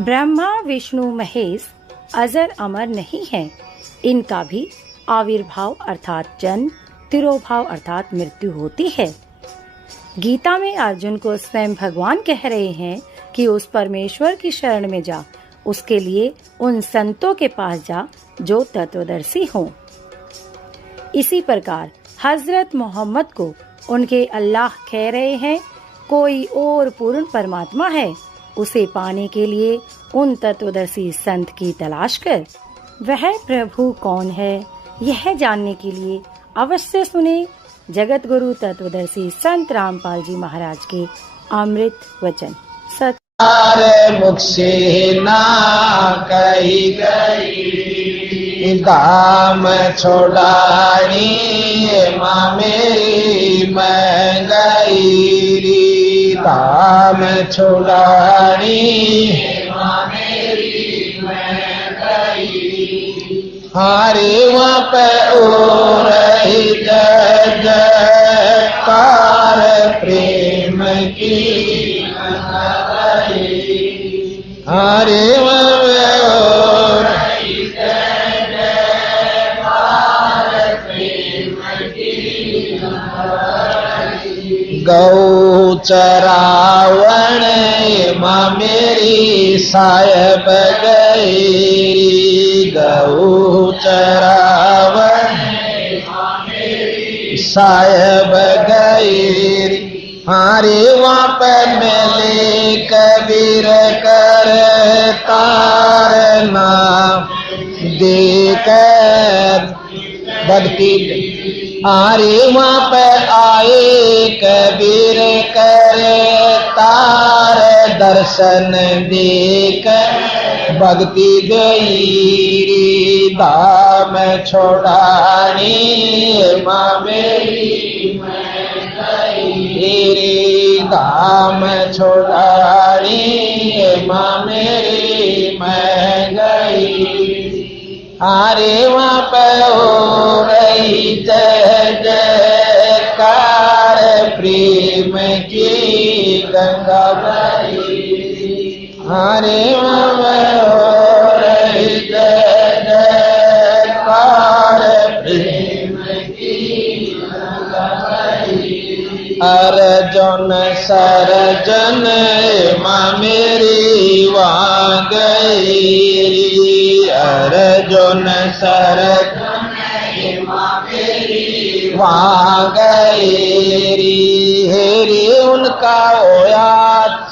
ब्रह्मा विष्णु महेश अजर अमर नहीं है, इनका भी आविर्भाव अर्थात जन्म, तिरोभाव अर्थात मृत्यु होती है। गीता में अर्जुन को स्वयं भगवान कह रहे हैं कि उस परमेश्वर की शरण में जा, उसके लिए उन संतों के पास जा जो तत्वदर्शी हों। इसी प्रकार हजरत मोहम्मद को उनके अल्लाह कह रहे हैं, कोई और पूर्ण परमात्मा है, उसे पाने के लिए उन तत्वदर्शी संत की तलाश कर। वह प्रभु कौन है, यह जानने के लिए अवश्य सुने जगत गुरु तत्वदर्शी संत रामपाल जी महाराज के अमृत वचन। मुख से ना कही गई दाम छोड़ानी माँ मेरी मैं गई, दाम छोड़ानी माँ मेरी मैं गई। हारे वहाँ पे ओ रही जय जयकार प्रेम की, हरे गौ चरावण माँ मेरी साहेब गई, गौ चरावण साहेब गई। हारे वहाँ पर मिले कबीर कर तारना देकर भक्ति। हारे वहाँ पर आए कबीर कर तार दर्शन देकर भक्ति गई, दाम छोड़ानी माँ मेरी मेरी, दाम छोड़ानी माँ मेरी मैं गई। हारे वहाँ पर हो रही जय जयकार प्रेम की गंगा बही। हारे वहाँ पर हो रही जय जयकार प्रेम की गंगा बही। अर्जुन सरजन माँ मेरी वहाँ गई, अर्जुन सरजन माँ मेरी वहाँ गई। हेरी उनका होया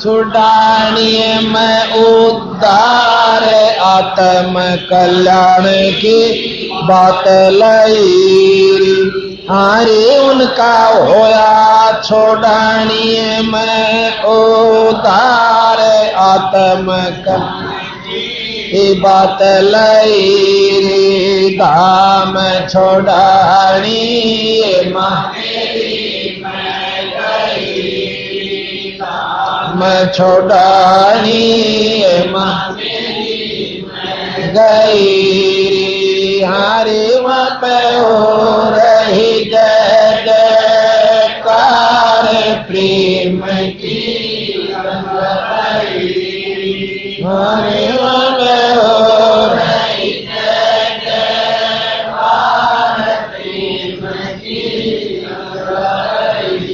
छुड़ानी में उद्धार, आत्म कल्याण की बात लाई। हारे उनका होया छोड़ानी में उद्धार, आत्म की बात लाई। दाम छोड़ानी माँ मेरी मैं गई, दाम छोड़ानी माँ मेरी मैं गई। हारे वहाँ पे हो रही जय जयकार प्रेम की गंगाई। हारे वहाँ पे हो रही जय जयकार प्रेम की गंगाई।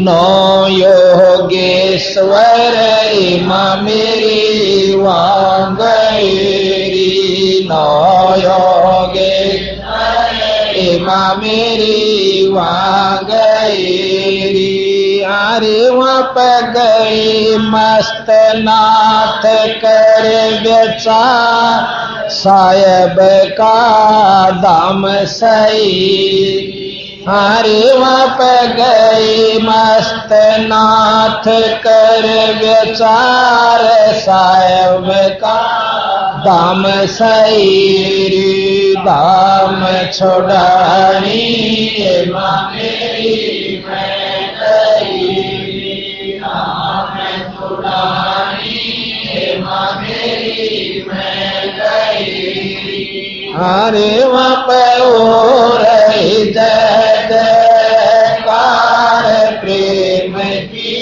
नौ योगेश्वर माँ मेरी वहाँ गई, नौ योगेश्वर माँ मेरी वहाँ गई। हारे वहाँ पर गई मस्त नाथ कर बेचार, साहेब का दाम सही। हारे वहाँ पर गई मस्त नाथ कर बेचार, साहेब का दाम सही। दाम छोड़ानी माँ मेरी मैं गई, दाम छोड़ानी माँ मेरी मैं गई। हारे वहाँ पे हो रही जय जयकार प्रेम की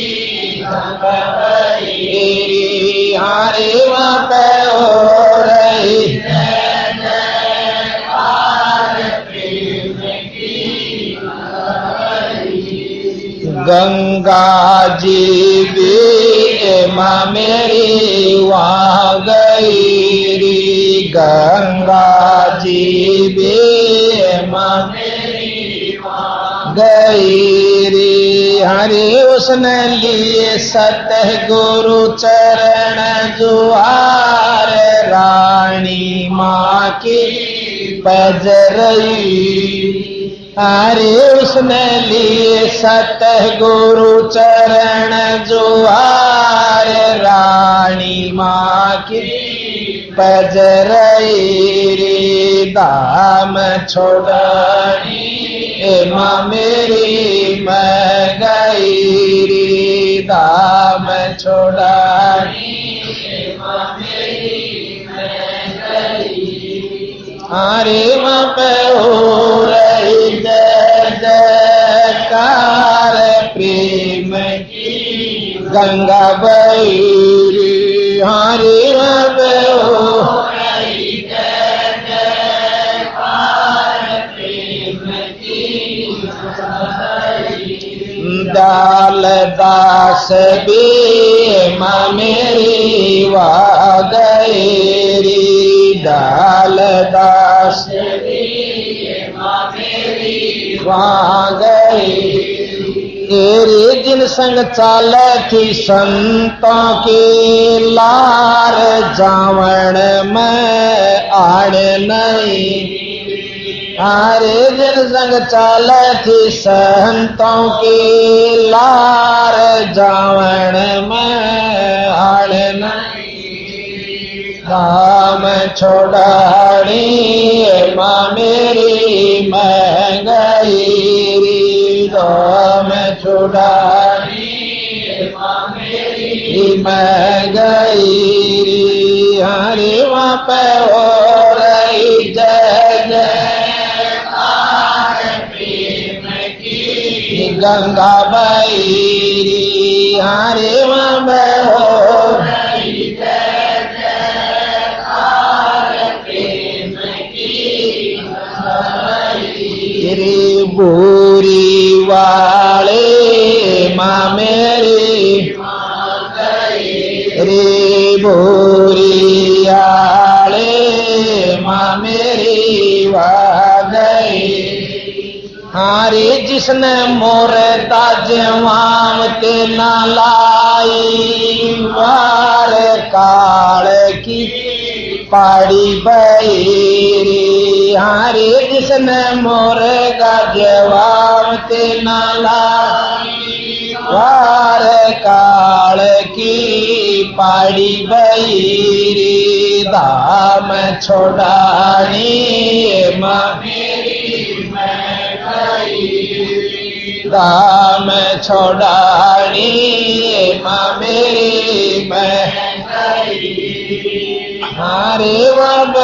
गंगा बही। हारे वहाँ पे हो रही गंगा जी भी माँ मेरी वहाँ गई री, गंगा जी भी माँ मेरी वहाँ गई री। हरि उसने लिए सतगुरु चरण जुआर, रानी माँ की बजरई। अरे उसने लिए सतगुरु चरण जुआर, रानी माँ की बजरई रे। दाम छोड़नी माँ मेरी मैं गई रे, दाम छोड़नी माँ मेरी मैं गई। अरे माँ पे हो रही जय जयकार, प्रेम की गंगा बही। हरे माँ पे हो रही जय जयकार, प्रेम की दाल दास भी माँ मेरी वा गई री, दाल दास भी माँ मेरी वा गई रे। जिन संग चाल थी संतों के लार, जावण में आड़ नहीं। हरे जिन संग चाल थी संतों के लार, जावण में आड़ नहीं। दाम छोड़ानी माँ मेरी मैं गई री, दाम छोड़ानी माँ मेरी मैं गई री। हरे वहाँ पे हो रही जय जयकार, प्रेम की गंगा बही री। हरे वहाँ पे हो रही जय जयकार, प्रेम की रे। बोरी वाले माँ मेरी रे, बोरी आले माँ मेरी वा गई। हारे जिसने मोर ताजवाम ते ना लाई, वार काल की पाड़ी बही। हारे जिसने मोर गाजवाम ते ना लाई, वार काल की पाड़ी बही। दाम छोड़ानी माँ मेरी मैं गई, दाम छोड़ानी माँ मेरी मैं गई। हरे वब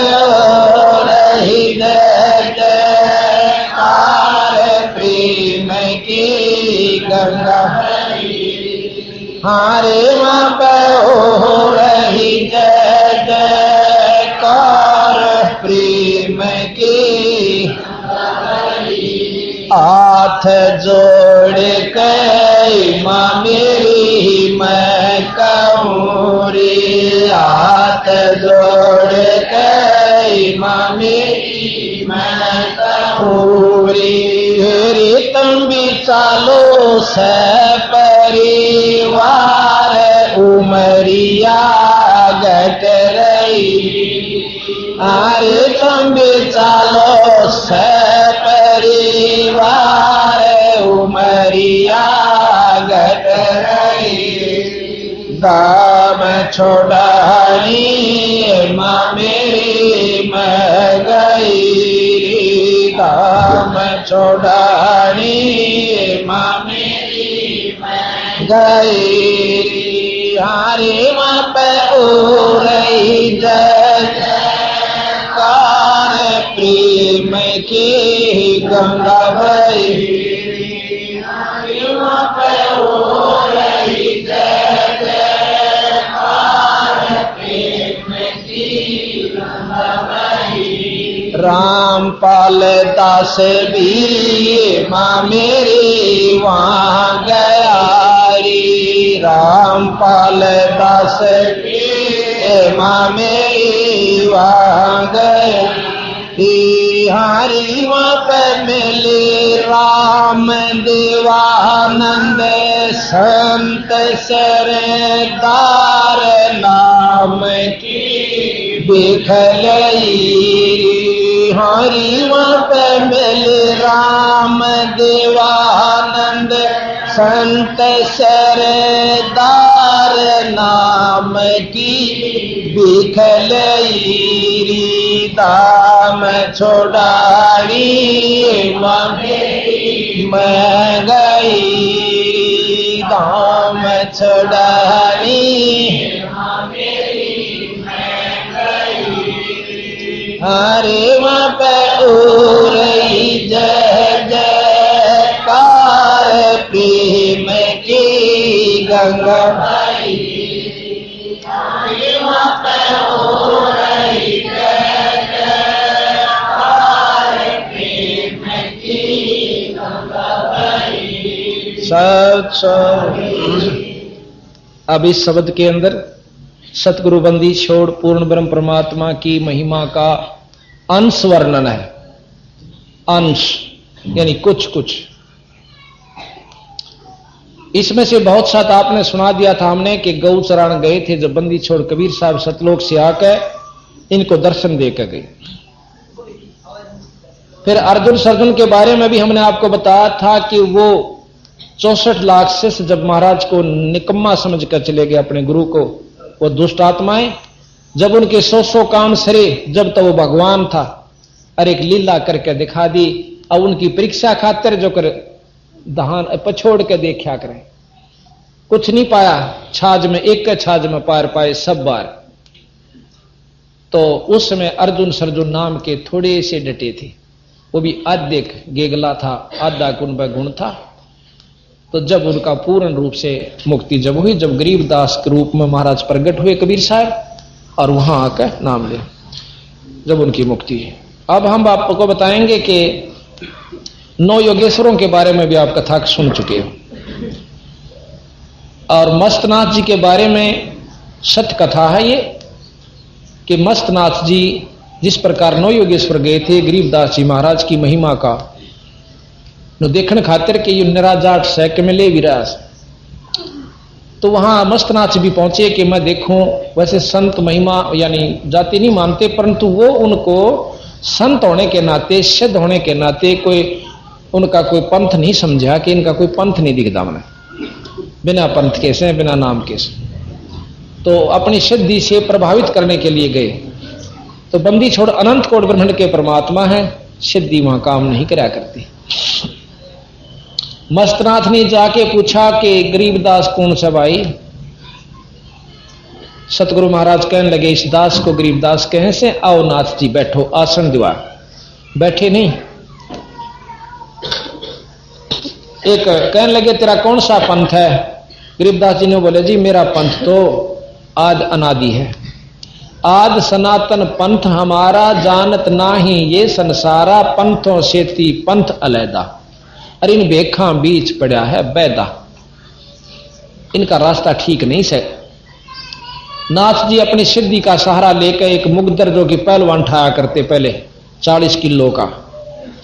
रही जय जयकार, प्रेम की गंगा। हरे वहाँ पे हो रही जय जयकार, प्रेम की। हाथ जोड़ के माँ मेरी मैं कहूँ रे, हाथ जोड़ के माँ मेरी मैं कहूँ रे। तुम भी चालो से परिवार, उमरिया गट रही। अरे तुम भी चालो से परिवार, उमरिया गट रही। दाम छोड़ानी माँ मेरी मैं गई, दाम छोड़ानी माँ मेरी मैं गई। हरे माँ पे हो रही जय जयकार, प्रेम की गंगा बही। हरे माँ पे हो रही जय जयकार, प्रेम रामपाल दास भी माँ मेरी वहाँ गया रे। रामपाल दास भी माँ मेरी वहाँ गया। हरि वहाँ पे मिले राम देवानंद संत सरदार नाम की बिखलई। हरि वहाँ पे मिले राम देवानंद संत सरदार नाम की बिखलई। दाम छोड़ाई मैं गई। दाम छोड़ाई हरे वहाँ पे हो रही जय जयकार प्रेम की गंगा भाई। हरे वहाँ पे हो रही जय जयकार प्रेम की गंगा भाई। अब इस शब्द के अंदर सतगुरु बंदी छोड़ पूर्ण ब्रह्म परमात्मा की महिमा का अंश वर्णन है। अंश यानी कुछ कुछ। इसमें से बहुत साथ आपने सुना दिया था हमने कि गौ चरान गए थे जब बंदी छोड़ कबीर साहब सतलोक से आकर इनको दर्शन देकर गए। फिर अर्जुन सर्जुन के बारे में भी हमने आपको बताया था कि वो 64 लाख से जब महाराज को निकम्मा समझकर चले गए अपने गुरु को, वो दुष्ट आत्माएं जब उनके 100 काम सरे, जब तो वो भगवान था और एक लीला करके दिखा दी। अब उनकी परीक्षा खातिर जो कर दहान पछोड़ के देखा करें, कुछ नहीं पाया छाज में, एक छाज में पार पाए सब बार। तो उस समय अर्जुन सर्जुन नाम के थोड़े से डटे थे, वो भी आधे गेगला था, आधा गुण गुण था। तो जब उनका पूर्ण रूप से मुक्ति जब हुई, जब गरीबदास के रूप में महाराज प्रकट हुए कबीर साहब और वहां आकर नाम ले, जब उनकी मुक्ति है। अब हम आपको बताएंगे कि 9 योगेश्वरों के बारे में भी आप कथा सुन चुके हो, और मस्तनाथ जी के बारे में सत्य कथा है ये कि मस्तनाथ जी जिस प्रकार 9 योगेश्वर गए थे गरीबदास जी महाराज की महिमा का न देखने खातिर के निराजाट सैक में ले विराज, तो वहां मस्तनाथ भी पहुंचे कि मैं देखूं। वैसे संत महिमा यानी जाति नहीं मानते, परंतु वो उनको संत होने के नाते, सिद्ध होने के नाते कोई उनका कोई पंथ नहीं समझा कि इनका कोई पंथ नहीं दिखता मैंने, बिना पंथ के से, बिना नाम के से। तो अपनी सिद्धि से प्रभावित करने के लिए गए। तो बंदी छोड़ अनंत कोट ब्रह्मांड के परमात्मा है, सिद्धि वहां काम नहीं करा करती। मस्तनाथ ने जाके पूछा कि गरीबदास कौन सा भाई? सतगुरु महाराज कहने लगे इस दास को गरीबदास कहे से, आओ नाथ जी बैठो, आसन दिवा। बैठे नहीं, एक कहने लगे तेरा कौन सा पंथ है? गरीबदास जी ने बोले जी मेरा पंथ तो आद अनादि है, आद सनातन पंथ हमारा, जानत नाही ये संसारा, पंथों से थी पंथ अलैदा, और इन बेखा बीच पड़ा है बैदा, इनका रास्ता ठीक नहीं से। नाथ जी अपनी सिद्धि का सहारा लेकर एक मुगदर जो कि पहलवान ठाया करते पहले 40 किलो का,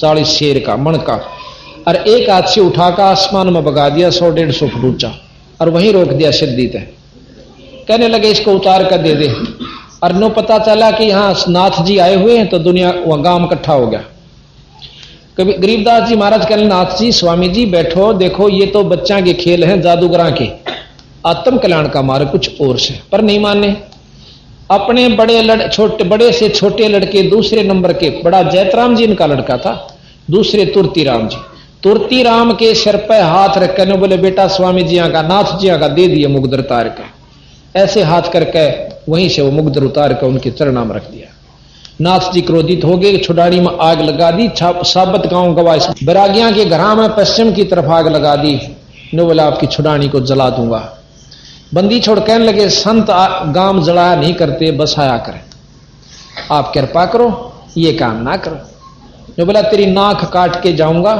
40 शेर का मण का, और एक हाथ से उठाकर आसमान में बगा दिया 100-150 फुट ऊंचा, और वहीं रोक दिया सिद्धि तय। कहने लगे इसको उतार कर दे दे। और नो पता चला कि यहां नाथ जी आए हुए हैं, तो दुनिया वह गांव इकट्ठा हो गया। कभी गरीबदास जी महाराज कहने नाथ जी स्वामी जी बैठो, देखो ये तो बच्चा के खेल हैं, जादूगरा के, आत्म कल्याण का मार्ग कुछ और से। पर नहीं माने, अपने बड़े से छोटे लड़के, दूसरे नंबर के बड़ा जैतराम जी इनका लड़का था, दूसरे तुरती राम जी, तुरती राम के सिर पर हाथ रखने बोले बेटा स्वामी जी का, नाथ जी का दे दिए मुगदर उतार के। ऐसे हाथ करके वहीं से वो मुगदर उतार कर उनके चरणा में रख दिया। नाथ जी क्रोधित हो गए, छुड़ानी में आग लगा दी, साबत गांव गवास बैरागिया के घरा में पश्चिम की तरफ आग लगा दी। ने बोला आपकी छुड़ानी को जला दूंगा। बंदी छोड़ कहने लगे संत गांव जलाया नहीं करते, बसाया करें, आप कृपा करो। ये काम ना करो। जो बोला तेरी नाक काट के जाऊंगा,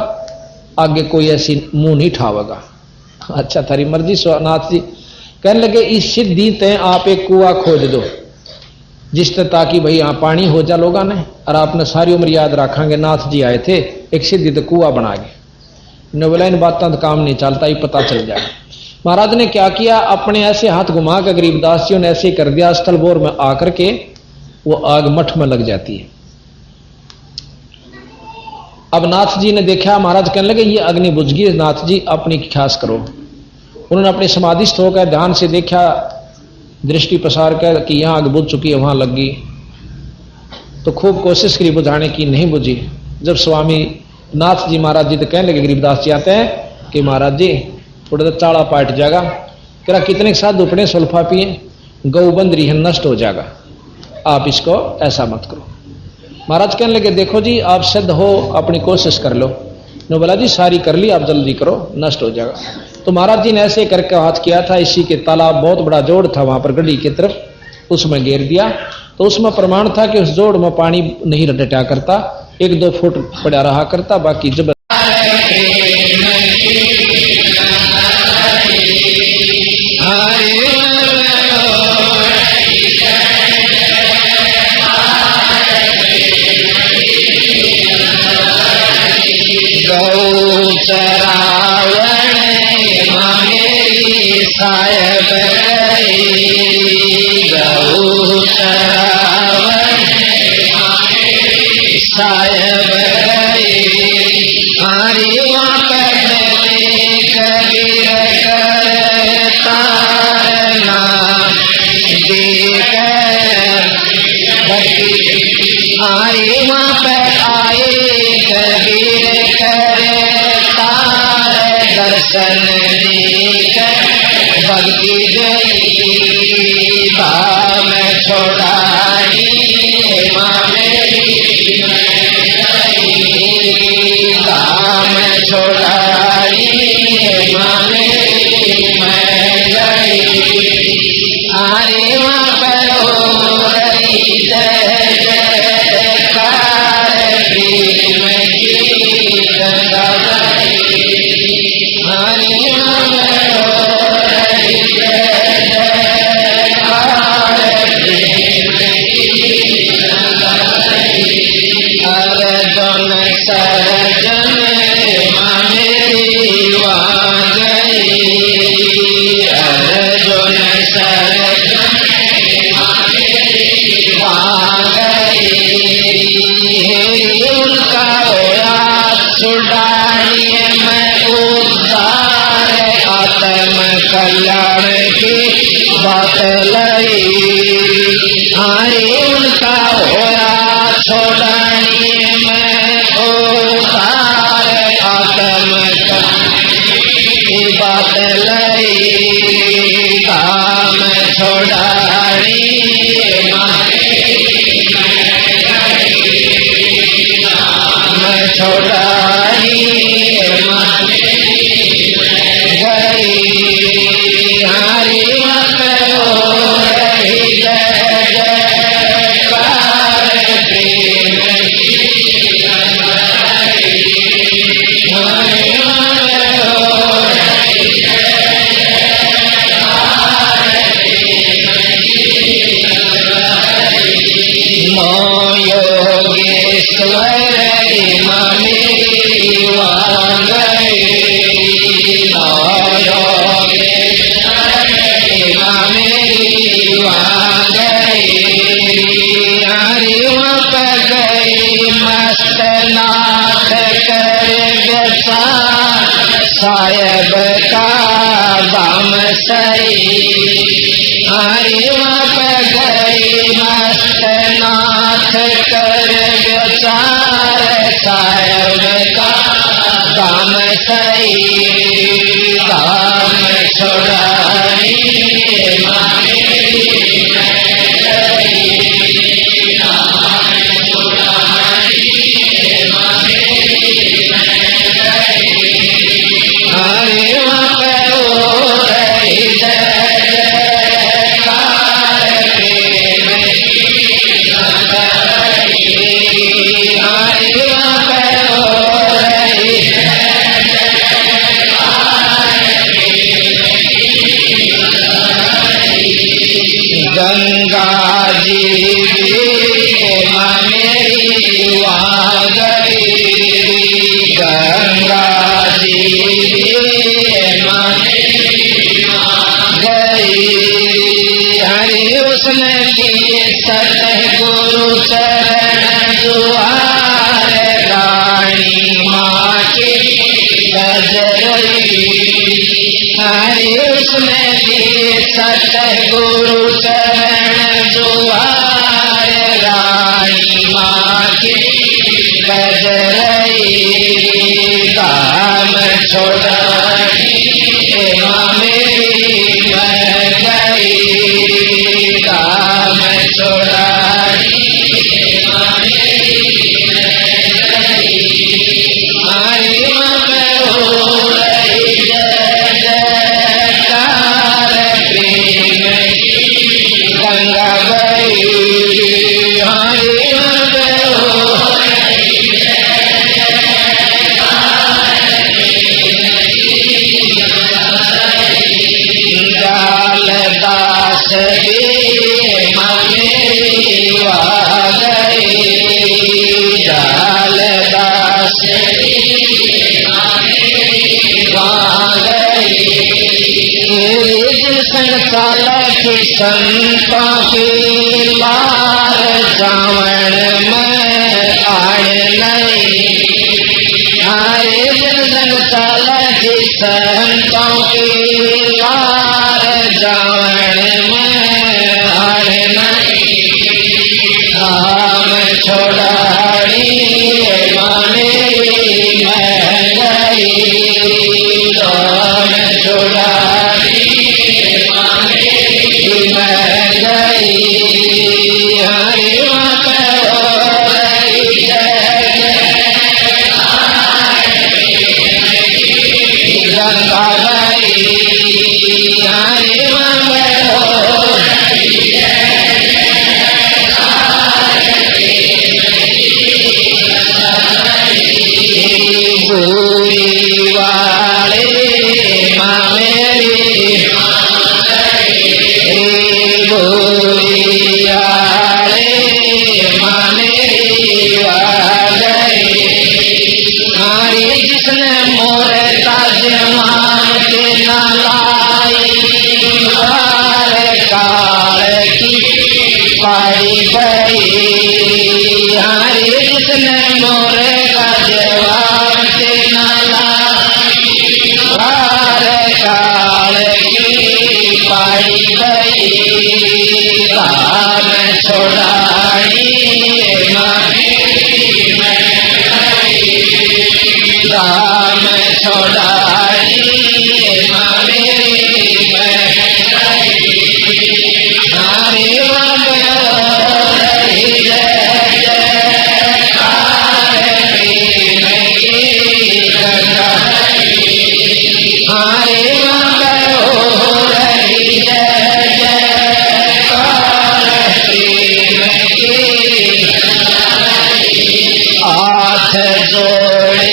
आगे कोई ऐसी मुंह नहीं ठावेगा। अच्छा थारी मर्जी नाथ जी। कहने लगे इस सिद्धि ते आप एक कुआ खोद दो जिस ते, ताकि भाई यहां पानी हो जा लोगा ने, और आपने सारी उम्र याद रखेंगे नाथ जी आए थे एक सिद्धि तो कुआ बना गए। ने बोला इन बातों तो काम नहीं चलता, ही पता चल जाए। महाराज ने क्या किया, अपने ऐसे हाथ घुमा कर गरीबदास जी ने ऐसे कर दिया, स्थल बोर में आकर के वो आग मठ में लग जाती है। अब नाथ जी ने देखा, महाराज कहने लगे ये अग्नि बुझ गई, नाथ जी अपनी ख्यास करो। उन्होंने अपने समाधिस्थ होकर ध्यान से देखा, दृष्टि प्रसार कर कि यहां आग बुझ चुकी है, वहां लग गई। तो खूब कोशिश करी बुझाने की, नहीं बुझी। जब स्वामी नाथ जी महाराज जी तो कहने लगे, गरीबदास जी आते हैं कि महाराज जी थोड़ा तो चाड़ा पाट जाएगा। कह रहा कितने के साथ दुपड़े सुल्फा पिए, गौ बंद रही है, नष्ट हो जाएगा, आप इसको ऐसा मत करो। महाराज कहने लगे देखो जी आप सिद्ध हो, अपनी कोशिश कर लो। ने बोला जी सारी कर ली, आप जल्दी करो, नष्ट हो जाएगा। तो महाराज जी ने ऐसे करके हाथ किया था, इसी के तालाब बहुत बड़ा जोड़ था वहां पर गढ़ी की तरफ, उसमें घेर दिया। तो उसमें प्रमाण था कि उस जोड़ में पानी नहीं रटटा करता, 1-2 फुट पड़ा रहा करता, बाकी जब सतगुरु चरण दुआर रानी माँ की बजरई काम छोड़ाई माँ मेरी मैं गई काम छोड़ाई माँ मेरी मैं गई हमारी माँ में हो रही जय जयकार प्रेम की गंगा बही हमारी माँ में हो रही जाल दास भी माँ मेरी वा गई जाल दास संग चालक संतों की लार जावण में आए नहीं हरे जन संग चालक संतों की लार जावण में आए नहीं काम छोड़ाड़ी माने मैं गई काम छोड़ाड़ी मैं गई हरे माता गंगा गई हरे गोरी वाले माँ मेरी जिसने मोरे ताजमान के नालाई काल की पाई गई हरे जिसने मोरे ताजमान के नालाई काल की पाई गई काम छोड़ाई राम छोड़ाई हरे राम रही जय जयकार प्रेम की गंगा हरे राम रही जय जयकार प्रेम की हाथ जोड़े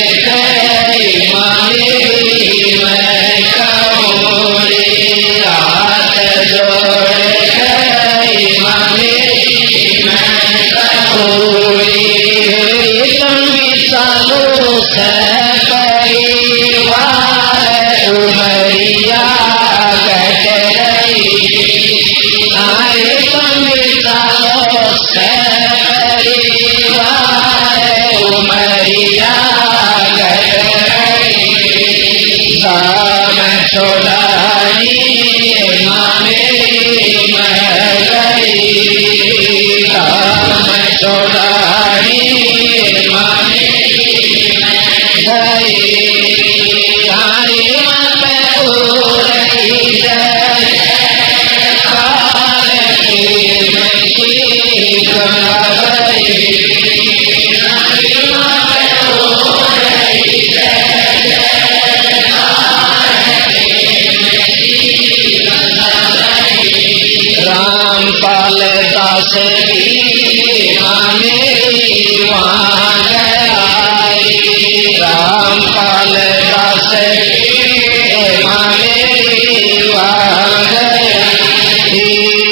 रामपाल दास रामपाल दास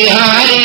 हरी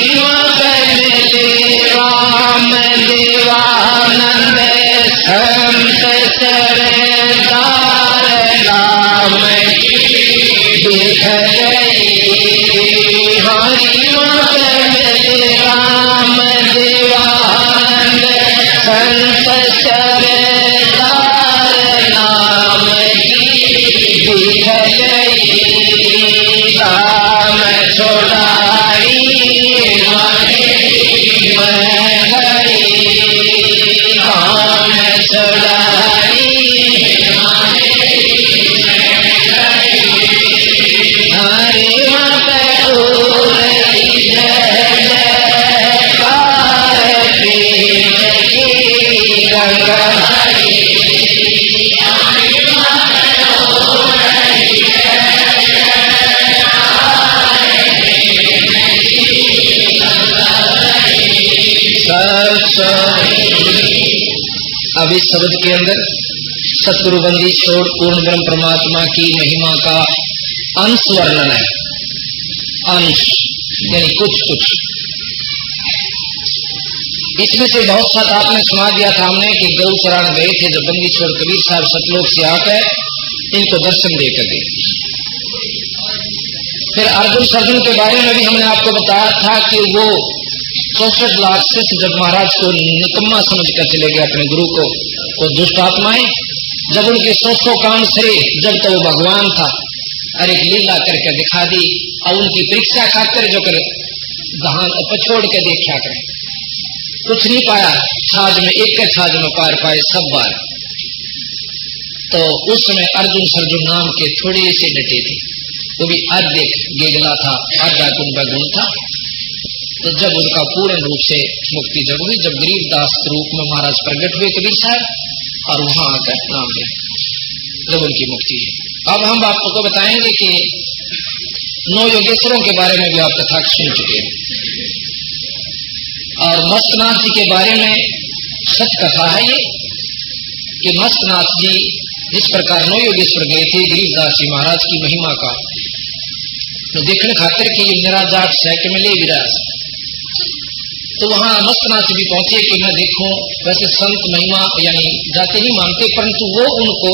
अब इस शब्द के अंदर सतगुरु बंदी छोड़ पूर्ण ब्रह्म परमात्मा की महिमा का अंश वर्णन है। अंश यानी कुछ कुछ। इसमें से बहुत सा आपने सुना दिया था हमने कि गौ चराने गए थे जब बंदी छोड़ कबीर साहब सतलोक से आकर इनको दर्शन देकर गए। फिर अर्जुन सर्जुन के बारे में भी हमने आपको बताया था कि वो 64 लाख शिष्य जब महाराज को निकम्मा समझकर चले गए अपने गुरु को, वो दुष्ट आत्माएं जब उनके 100 काम सरे, जब तो वो भगवान था और एक लीला करके दिखा दी और उनकी परीक्षा खाकर जो कर दहान पछोड़ के देखा करें, कुछ नहीं पाया छाज में, एक के छाज में पार पाए सब बार। तो उस समय अर्जुन सर्जुन नाम के थोड़े से डटे थे, वो भी आधे गेगला था, आधा गुण था। तो जब उनका पूर्ण रूप से मुक्ति जब हुई, जब गरीबदास रूप में महाराज प्रकट हुए कबीर साहब और वहां आकर नाम लिया, जब उनकी मुक्ति है। अब हम आपको बताएंगे कि 9 योगेश्वरों के बारे में भी आप कथा सुन चुके हैं और मस्तनाथ जी के बारे में सच कथा है ये कि मस्तनाथ जी जिस प्रकार 9 योगेश्वर गए थे गरीबदास जी महाराज की महिमा का तो देखने खातिर कि निराजात सैक में ले विराज, तो वहां मस्तनाथ भी पहुंचे कि मैं देखूं। वैसे संत महिमा यानी जाते नहीं मानते, परंतु वो उनको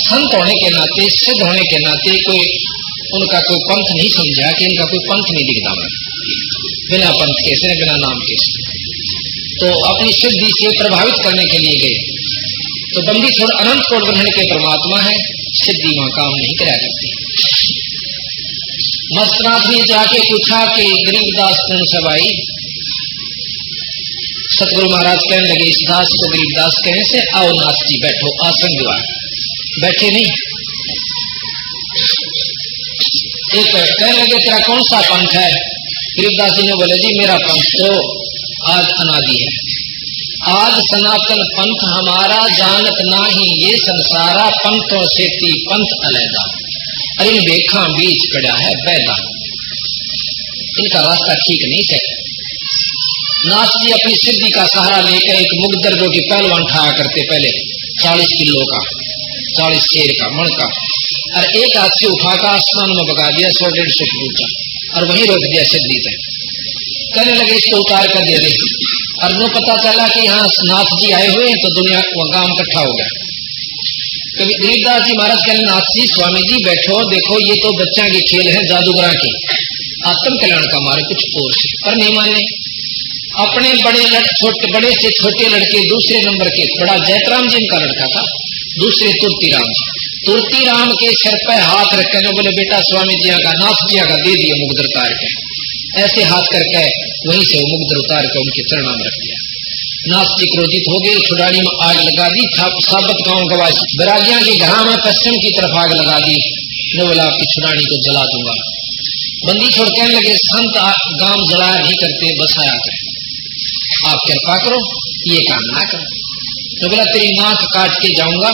संत होने के नाते, सिद्ध होने के नाते कोई उनका कोई पंथ नहीं समझा कि इनका कोई पंथ नहीं दिखता मैं बिना पंथ के से, बिना नाम के से। तो अपनी सिद्धि से प्रभावित करने के लिए गए। तो बंदी छोड़ अनंत कोट ब्रह्मांड के परमात्मा है, सिद्धि वहां काम नहीं करा सकती। मस्तनाथ ने जाके पूछा कि गरीबदास कौन सब आई। सतगुरु महाराज कहने लगे इस दास को गरीबदास कहने से आओ नाथ जी बैठो, आसन द्वार बैठे नहीं। एक कहने लगे तेरा कौन सा पंथ है? गरीबदास जी ने बोले जी मेरा पंथ तो आज अनादि है, आज सनातन पंथ हमारा जानत नाही, ये संसारा पंथों से ती पंथ अलैदा, अरे इन देखा बीच पड़ा है बैदा, इनका रास्ता ठीक नहीं चले। नाथ जी अपनी सिद्धि का सहारा लेकर एक मुगदर जो कि पहलवान ठाया करते पहले 40 किलो का, 40 शेर का मण का, और एक हाथ से उठाकर आसमान में बगा दिया 100-150 फुट ऊंचा और वहीं रोक दिया सिद्धि पे। कहने लगे इसको उतार कर दे दे। और वो पता चला कि यहाँ नाथ जी आए हुए हैं तो दुनिया गांव इकट्ठा हो गया। कभी गरीबदास जी महाराज कहने नाथ जी स्वामी जी बैठो, देखो ये तो बच्चा के खेल है जादूगरा के, आत्म कल्याण का मारे कुछ और से, पर नहीं माने। अपने बड़े से छोटे लड़के दूसरे नंबर के, बड़ा जयतराम जी इनका लड़का था, दूसरे तुलती राम के सिर पर हाथ रखने बोले बेटा स्वामी जी का नाथ जी का दे दिया मुगदर उतार के, ऐसे हाथ करके वहीं से मुगदर उतार के उनके चरणों में रख दिया। नाथ जी क्रोधित हो गए, छुड़ानी में आग लगा दी, साबत गांव गवासी बैरागियां के घर में पश्चिम की तरफ आग लगा दी, ने बोला आपकी छुड़ानी को जला दूंगा। बंदी छोड़ कहने लगे संत गांव जलाया नहीं करते, बसाया करे, आप कृपा करो ये काम ना करो। तो बोला तेरी नाक काट के जाऊंगा,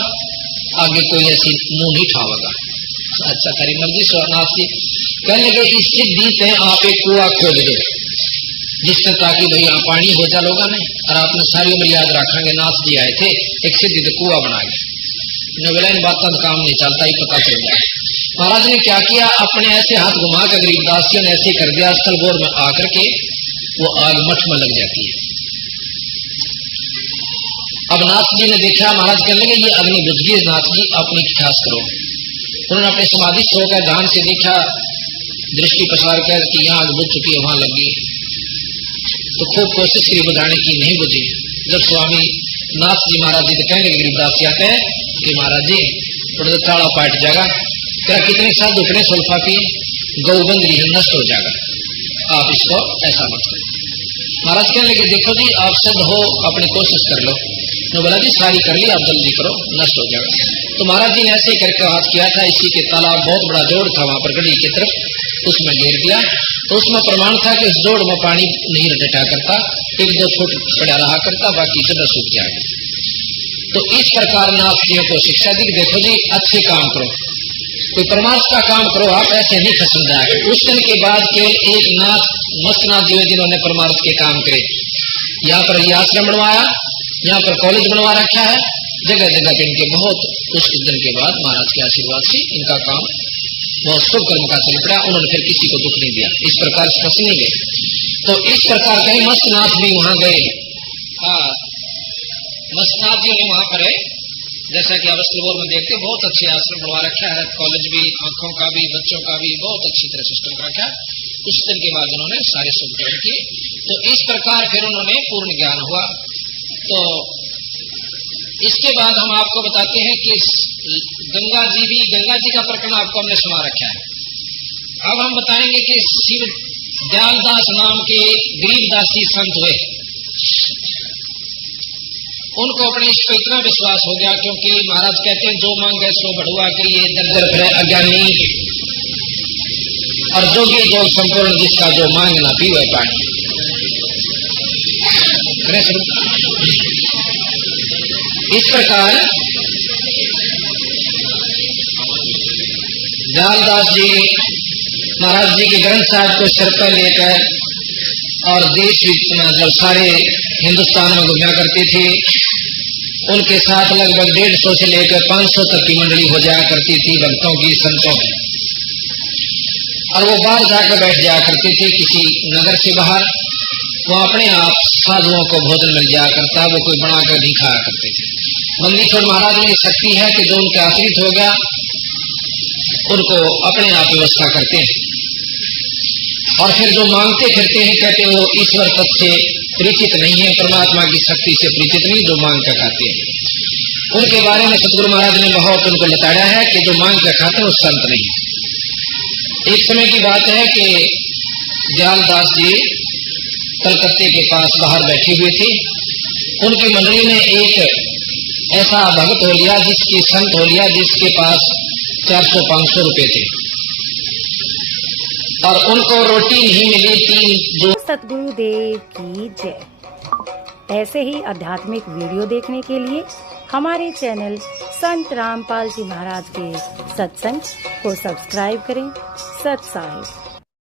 आगे कोई ऐसी मुंह नहीं ठावेगा। अच्छा करी बंदी सोनाथ जी कहने लगे इस सिद्धि से आप एक कुआ खोद दो जिससे ताकि भाई यहाँ पानी हो चलोगा नहीं, और आपने सारी उम्र याद रखेंगे नाथ जी आए थे एक सिद्धि तो कुआ बना गया। बोला इन बातों का काम नहीं चलता, ही पता चल जाए। महाराज ने क्या किया, अपने ऐसे हाथ घुमा कर गरीबदासियों ने ऐसे कर दिया, स्थल गोड़ में आकर के वो आग मठ में लग जाती है। अब नाथ जी ने देखा, महाराज कहने लगे ये अग्नि बुझ गई, नाथ जी अपनी ठिठास करो। उन्होंने अपने समाधि से होकर ध्यान से देखा, दृष्टि पसार कर कि यहाँ आग बुझ चुकी है, वहां लग गई। तो खूब कोशिश की बुझाने की, नहीं बुझी। जब स्वामी नाथ जी महाराज जी कहने लगे गरीबदास जी आते हैं कि महाराज जी थोड़ा सा चाड़ा पाट जाएगा, तेरा कितने साल दुखने सुल्फा पिए, गौबंद रही नष्ट हो जाएगा, आप इसको ऐसा मत करो। महाराज कहने लगे देखो जी आप सिद्ध हो, अपनी कोशिश कर लो। तो बोला जी सारी कर ली, आप जल्दी करो, नष्ट हो जाएगा। तो महाराज जी ने ऐसे करके हाथ किया था, इसी के तालाब बहुत बड़ा जोड़ था वहां पर गढ़ी की तरफ, उसमें घेर दिया। तो उसमें प्रमाण था कि उस जोड़ में पानी नहीं डटा करता, 1-2 छोट पड़ा रहा करता, बाकी जगह सूख जाएगा। तो इस प्रकार नाथ जी को शिक्षा दी, देखो जी अच्छे काम करो, कोई परमार्थ का काम करो, आप ऐसे नहीं खसम जाएगा। उस दिन के बाद केवल एक नाथ मस्तनाथ जी जिन्होंने परमार्थ के काम करे, यहाँ पर ये आश्रम बनवाया, यहाँ पर कॉलेज बनवा रखा है, जगह जगह पे इनके बहुत कुछ दिन के बाद महाराज के आशीर्वाद से इनका काम बहुत शुभ कर्म का चल पड़ा। उन्होंने फिर किसी को दुख नहीं दिया, इस प्रकार से फंस नहीं गए। तो इस प्रकार कहीं मस्तनाथ भी वहां गए। हाँ, मस्तनाथ जी ने वहां पर है, जैसा कि अवस्थलपुर में देखते बहुत अच्छे आश्रम बनवा रखा है, कॉलेज भी, आंखों का भी, बच्चों का भी बहुत अच्छी तरह सिस्टम रखा। कुछ दिन के बाद उन्होंने सारे शुभ कर्म किए। तो इस प्रकार फिर उन्होंने पूर्ण ज्ञान हुआ। तो इसके बाद हम आपको बताते हैं कि गंगा जी का प्रकरण आपको हमने सुना रखा है। अब हम बताएंगे कि शिव दयालदास नाम के गरीबदास जी संत हुए, उनको अपने इष्ट पर इतना विश्वास हो गया, क्योंकि महाराज कहते हैं जो मांगे सो बढ़ुआ के लिए दर फिरे अज्ञानी, और जोगी जोग संपूर्ण जिसका जो मांग ना पीवे पानी। इस प्रकार दयालदास जी महाराज जी के ग्रंथ साहब को सर पर लेकर और देश मतलब सारे हिंदुस्तान में घूमा करते थे। उनके साथ लगभग 150 से लेकर 500 तक की मंडली हो जाया करती थी, भक्तों की, संतों की। और वो बाहर जाकर बैठ जाया करते थे किसी नगर से बाहर, वो अपने आप साधुओं को भोजन मिल जाया करता, वो कोई बनाकर नहीं खाया करते थे। मंदीश्वर महाराज में शक्ति है कि जो उनके आश्रित हो गया उनको अपने आप व्यवस्था करते हैं, और फिर जो मांगते फिरते हैं कहते हैं वो ईश्वर तत्व से परिचित नहीं है, परमात्मा की शक्ति से परिचित नहीं, जो मांग कर खाते हैं। उनके बारे में सतगुरु महाराज ने बहुत उनको बताया है कि जो मांग कर खाते हैं वो संत नहीं। एक समय की बात है कि दयालदास जी कलकत्ते के पास बाहर बैठे हुए थे। उनकी मंडली में एक ऐसा भक्त हो लिया, जिसकी संत हो लिया, जिसके पास 400-500 रुपए थे, और उनको रोटी नहीं मिली। सतगुरुदेव की जय। ऐसे ही आध्यात्मिक वीडियो देखने के लिए हमारे चैनल संत रामपाल जी महाराज के सत्संग को सब्सक्राइब करें। सत साहिब।